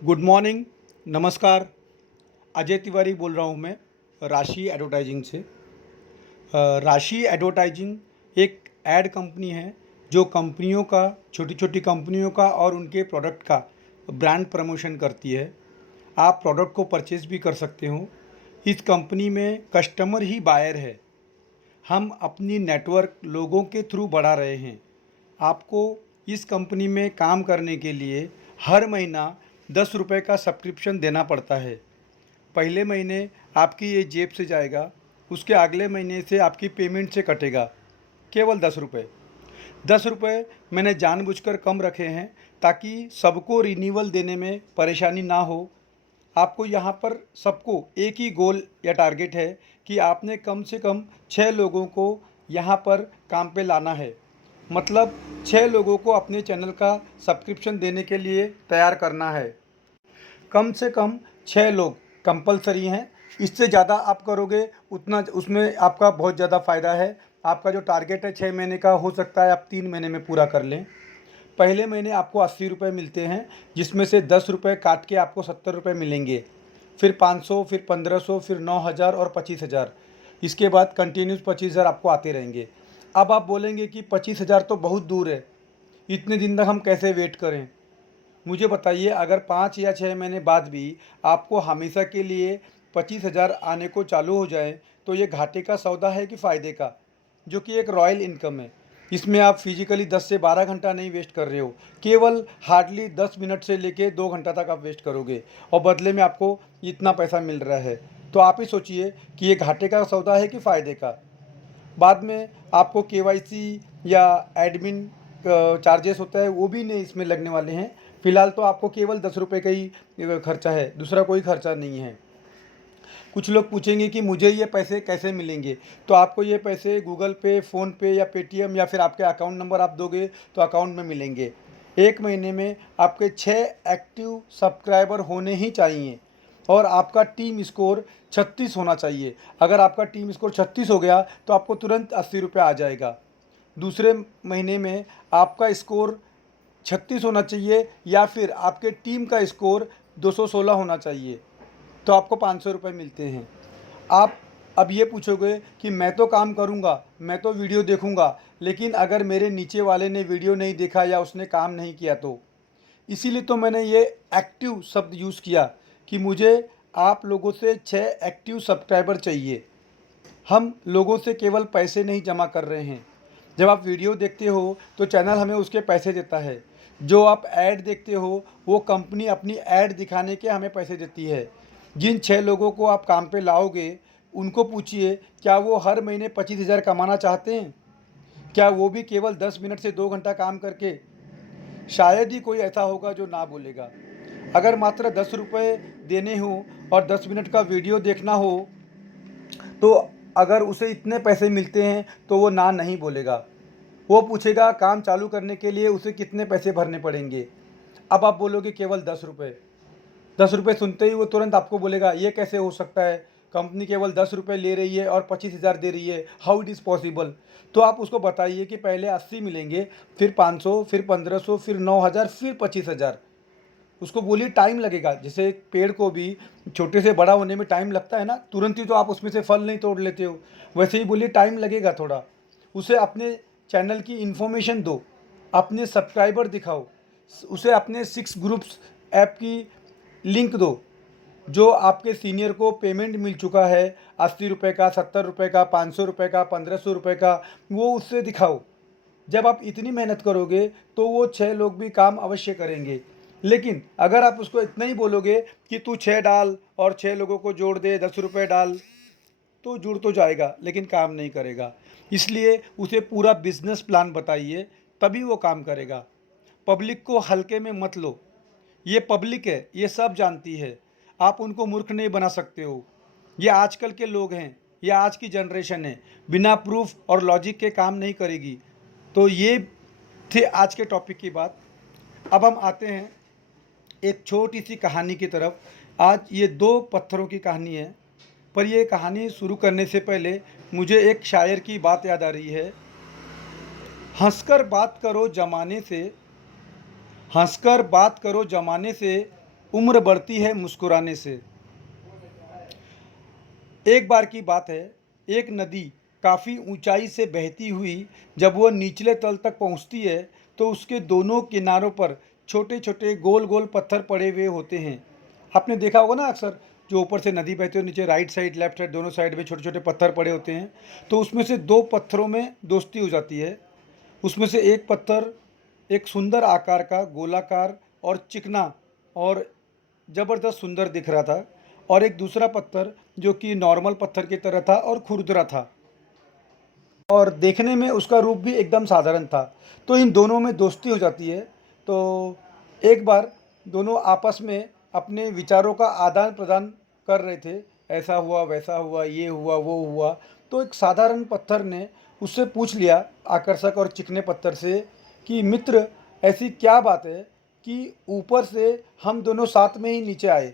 Good morning, नमस्कार। अजय तिवारी बोल रहा हूँ मैं राशि एडवर्टाइजिंग से। राशि एडवर्टाइजिंग एक एड कंपनी है जो कंपनियों का, छोटी छोटी कंपनियों का और उनके प्रोडक्ट का ब्रांड प्रमोशन करती है। आप प्रोडक्ट को परचेज भी कर सकते हो। इस कंपनी में कस्टमर ही बायर है। हम अपनी नेटवर्क लोगों के थ्रू बढ़ा रहे हैं। आपको इस कंपनी में काम करने के लिए हर महीना 10 रुपये का सब्सक्रिप्शन देना पड़ता है। पहले महीने आपकी ये जेब से जाएगा, उसके अगले महीने से आपकी पेमेंट से कटेगा, केवल 10 रुपये। 10 रुपये मैंने जानबूझकर कम रखे हैं ताकि सबको रिन्यूअल देने में परेशानी ना हो। आपको यहाँ पर सबको एक ही गोल या टारगेट है कि आपने कम से कम 6 लोगों को यहाँ पर काम पे लाना है। मतलब 6 लोगों को अपने चैनल का सब्सक्रिप्शन देने के लिए तैयार करना है। कम से कम 6 लोग कंपलसरी हैं। इससे ज़्यादा आप करोगे उतना उसमें आपका बहुत ज़्यादा फ़ायदा है। आपका जो टारगेट है 6 महीने का, हो सकता है आप 3 महीने में पूरा कर लें। पहले महीने आपको 80 रुपये मिलते हैं, जिसमें से 10 रुपये काट के आपको 70 रुपये मिलेंगे। फिर 500, फिर 1500, फिर 9000 और 25,000। इसके बाद कंटिन्यूस 25,000 आपको आते रहेंगे। अब आप बोलेंगे कि 25,000 तो बहुत दूर है, इतने दिन तक हम कैसे वेट करें। मुझे बताइए, अगर 5 या 6 महीने बाद भी आपको हमेशा के लिए 25,000 आने को चालू हो जाए तो ये घाटे का सौदा है कि फ़ायदे का, जो कि एक रॉयल इनकम है। इसमें आप फिजिकली 10 से 12 घंटा नहीं वेस्ट कर रहे हो, केवल हार्डली 10 मिनट से लेके 2 घंटा तक आप वेस्ट करोगे और बदले में आपको इतना पैसा मिल रहा है। तो आप ही सोचिए कि ये घाटे का सौदा है कि फ़ायदे का। बाद में आपको केवाईसी या एडमिन चार्जेस होता है, वो भी नहीं इसमें लगने वाले हैं। फ़िलहाल तो आपको केवल 10 रुपये का ही खर्चा है, दूसरा कोई खर्चा नहीं है। कुछ लोग पूछेंगे कि मुझे ये पैसे कैसे मिलेंगे, तो आपको ये पैसे गूगल पे, फ़ोनपे या पेटीएम या फिर आपके अकाउंट नंबर आप दोगे तो अकाउंट में मिलेंगे। 1 महीने में आपके 6 एक्टिव सब्सक्राइबर होने ही चाहिए और आपका टीम स्कोर 36 होना चाहिए। अगर आपका टीम स्कोर 36 हो गया तो आपको तुरंत 80 रुपये आ जाएगा। दूसरे महीने में आपका स्कोर 36 होना चाहिए या फिर आपके टीम का स्कोर 216 होना चाहिए, तो आपको 500 रुपये मिलते हैं। आप अब ये पूछोगे कि मैं तो काम करूँगा, मैं तो वीडियो देखूँगा, लेकिन अगर मेरे नीचे वाले ने वीडियो नहीं देखा या उसने काम नहीं किया तो। इसीलिए तो मैंने ये एक्टिव शब्द यूज़ किया कि मुझे आप लोगों से 6 एक्टिव सब्सक्राइबर चाहिए। हम लोगों से केवल पैसे नहीं जमा कर रहे हैं। जब आप वीडियो देखते हो तो चैनल हमें उसके पैसे देता है। जो आप ऐड देखते हो वो कंपनी अपनी ऐड दिखाने के हमें पैसे देती है। जिन 6 लोगों को आप काम पे लाओगे उनको पूछिए, क्या वो हर महीने 25,000 कमाना चाहते हैं? क्या वो भी केवल 10 मिनट से 2 घंटा काम करके? शायद ही कोई ऐसा होगा जो ना बोलेगा। अगर मात्र 10 रुपये देने हो और 10 मिनट का वीडियो देखना हो, तो अगर उसे इतने पैसे मिलते हैं तो वो ना नहीं बोलेगा। वो पूछेगा काम चालू करने के लिए उसे कितने पैसे भरने पड़ेंगे। अब आप बोलोगे केवल 10 रुपये। 10 रुपये सुनते ही वो तुरंत आपको बोलेगा ये कैसे हो सकता है, कंपनी केवल 10 रुपये ले रही है और 25,000 दे रही है, हाउ इट इज़ पॉसिबल। तो आप उसको बताइए कि पहले 80 मिलेंगे, फिर 500, फिर 1500, फिर 9,000, फिर 25,000। उसको बोलिए टाइम लगेगा। जैसे एक पेड़ को भी छोटे से बड़ा होने में टाइम लगता है ना, तुरंत ही तो आप उसमें से फल नहीं तोड़ लेते हो। वैसे ही बोलिए टाइम लगेगा थोड़ा। उसे अपने चैनल की इन्फॉर्मेशन दो, अपने सब्सक्राइबर दिखाओ, उसे अपने 6 ग्रुप्स ऐप की लिंक दो। जो आपके सीनियर को पेमेंट मिल चुका है 80 रुपये का, 70 रुपये का, 500 रुपये का, 1500 रुपये का, वो उससे दिखाओ। जब आप इतनी मेहनत करोगे तो वो 6 लोग भी काम अवश्य करेंगे। लेकिन अगर आप उसको इतना ही बोलोगे कि तू 6 डाल और 6 लोगों को जोड़ दे, 10 रुपये डाल, तो जुड़ तो जाएगा लेकिन काम नहीं करेगा। इसलिए उसे पूरा बिजनेस प्लान बताइए, तभी वो काम करेगा। पब्लिक को हल्के में मत लो। ये पब्लिक है, ये सब जानती है। आप उनको मूर्ख नहीं बना सकते हो। ये आजकल के लोग हैं, ये आज की जनरेशन है, बिना प्रूफ और लॉजिक के काम नहीं करेगी। तो ये थे आज के टॉपिक की बात। अब हम आते हैं एक छोटी सी कहानी की तरफ। आज ये 2 पत्थरों की कहानी है, पर ये कहानी शुरू करने से पहले मुझे एक शायर की बात याद आ रही है। हंसकर बात करो जमाने से, हंसकर बात करो जमाने से, उम्र बढ़ती है मुस्कुराने से। एक बार की बात है, एक नदी काफ़ी ऊंचाई से बहती हुई जब वह निचले तल तक पहुंचती है तो उसके दोनों किनारों पर छोटे छोटे गोल गोल पत्थर पड़े हुए होते हैं। आपने देखा होगा ना अक्सर, जो ऊपर से नदी बहती है नीचे राइट साइड लेफ्ट साइड दोनों साइड में छोटे छोटे पत्थर पड़े होते हैं। तो उसमें से दो पत्थरों में दोस्ती हो जाती है। उसमें से एक पत्थर एक सुंदर आकार का गोलाकार और चिकना और ज़बरदस्त सुंदर दिख रहा था, और एक दूसरा पत्थर जो कि नॉर्मल पत्थर की तरह था और खुरदरा था, और देखने में उसका रूप भी एकदम साधारण था। तो इन दोनों में दोस्ती हो जाती है। तो एक बार दोनों आपस में अपने विचारों का आदान प्रदान कर रहे थे, ऐसा हुआ वैसा हुआ ये हुआ वो हुआ। तो एक साधारण पत्थर ने उससे पूछ लिया, आकर्षक और चिकने पत्थर से, कि मित्र, ऐसी क्या बात है कि ऊपर से हम दोनों साथ में ही नीचे आए,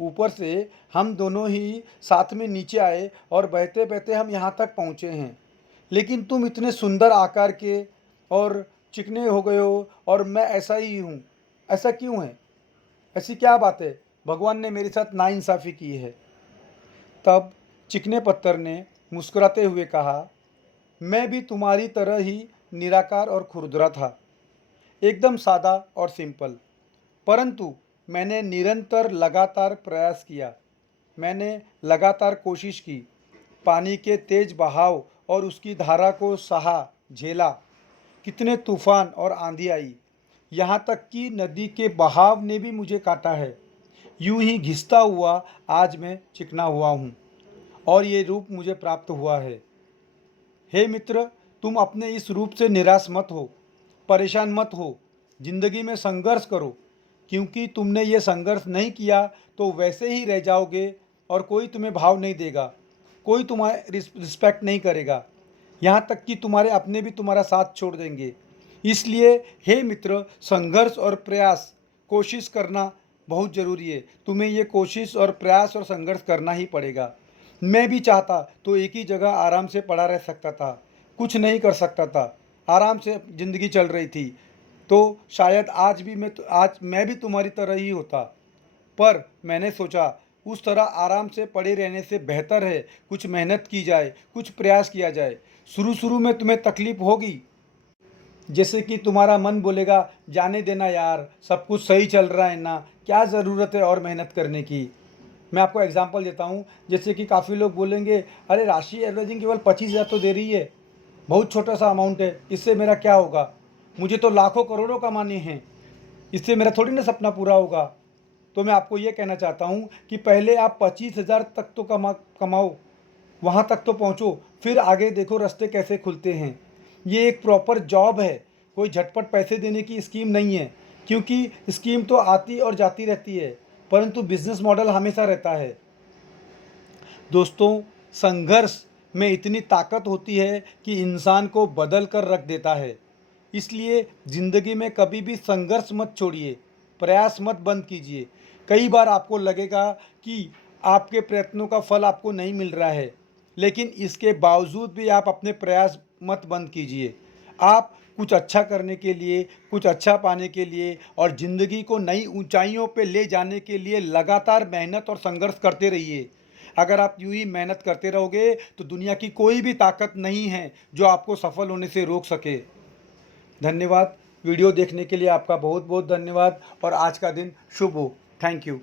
ऊपर से हम दोनों ही साथ में नीचे आए और बहते बहते हम यहाँ तक पहुँचे हैं, लेकिन तुम इतने सुंदर आकार के और चिकने हो गए हो और मैं ऐसा ही हूँ, ऐसा क्यों है? ऐसी क्या बात है? भगवान ने मेरे साथ नाइंसाफ़ी की है। तब चिकने पत्थर ने मुस्कुराते हुए कहा, मैं भी तुम्हारी तरह ही निराकार और खुरदरा था, एकदम सादा और सिंपल। परंतु मैंने निरंतर लगातार प्रयास किया, मैंने लगातार कोशिश की, पानी के तेज बहाव और उसकी धारा को सहा, झेला। कितने तूफान और आंधी आई, यहाँ तक कि नदी के बहाव ने भी मुझे काटा है। यूं ही घिसता हुआ आज मैं चिकना हुआ हूँ और ये रूप मुझे प्राप्त हुआ है। हे मित्र, तुम अपने इस रूप से निराश मत हो, परेशान मत हो। जिंदगी में संघर्ष करो, क्योंकि तुमने ये संघर्ष नहीं किया तो वैसे ही रह जाओगे और कोई तुम्हें भाव नहीं देगा, कोई तुम्हारे रिस्पेक्ट नहीं करेगा, यहाँ तक कि तुम्हारे अपने भी तुम्हारा साथ छोड़ देंगे। इसलिए हे मित्र, संघर्ष और प्रयास, कोशिश करना बहुत ज़रूरी है। तुम्हें ये कोशिश और प्रयास और संघर्ष करना ही पड़ेगा। मैं भी चाहता तो एक ही जगह आराम से पड़ा रह सकता था, कुछ नहीं कर सकता था, आराम से ज़िंदगी चल रही थी। तो शायद आज मैं भी तुम्हारी तरह ही होता, पर मैंने सोचा उस तरह आराम से पड़े रहने से बेहतर है कुछ मेहनत की जाए, कुछ प्रयास किया जाए। शुरू शुरू में तुम्हें तकलीफ़ होगी, जैसे कि तुम्हारा मन बोलेगा, जाने देना यार, सब कुछ सही चल रहा है ना, क्या ज़रूरत है और मेहनत करने की। मैं आपको एग्जांपल देता हूँ, जैसे कि काफ़ी लोग बोलेंगे, अरे राशि एडवर्टाइजिंग केवल 25,000 तो दे रही है, बहुत छोटा सा अमाउंट है, इससे मेरा क्या होगा, मुझे तो लाखों करोड़ों कमाने हैं, इससे मेरा थोड़ी ना सपना पूरा होगा। तो मैं आपको ये कहना चाहता हूँ कि पहले आप 25,000 तक तो कमाओ, वहाँ तक तो पहुँचो, फिर आगे देखो रास्ते कैसे खुलते हैं। ये एक प्रॉपर जॉब है, कोई झटपट पैसे देने की स्कीम नहीं है, क्योंकि स्कीम तो आती और जाती रहती है, परंतु बिजनेस मॉडल हमेशा रहता है। दोस्तों, संघर्ष में इतनी ताकत होती है कि इंसान को बदल कर रख देता है। इसलिए ज़िंदगी में कभी भी संघर्ष मत छोड़िए, प्रयास मत बंद कीजिए। कई बार आपको लगेगा कि आपके प्रयत्नों का फल आपको नहीं मिल रहा है, लेकिन इसके बावजूद भी आप अपने प्रयास मत बंद कीजिए। आप कुछ अच्छा करने के लिए, कुछ अच्छा पाने के लिए और ज़िंदगी को नई ऊंचाइयों पे ले जाने के लिए लगातार मेहनत और संघर्ष करते रहिए। अगर आप यूं ही मेहनत करते रहोगे तो दुनिया की कोई भी ताकत नहीं है जो आपको सफल होने से रोक सके। धन्यवाद। वीडियो देखने के लिए आपका बहुत बहुत धन्यवाद और आज का दिन शुभ हो। Thank you.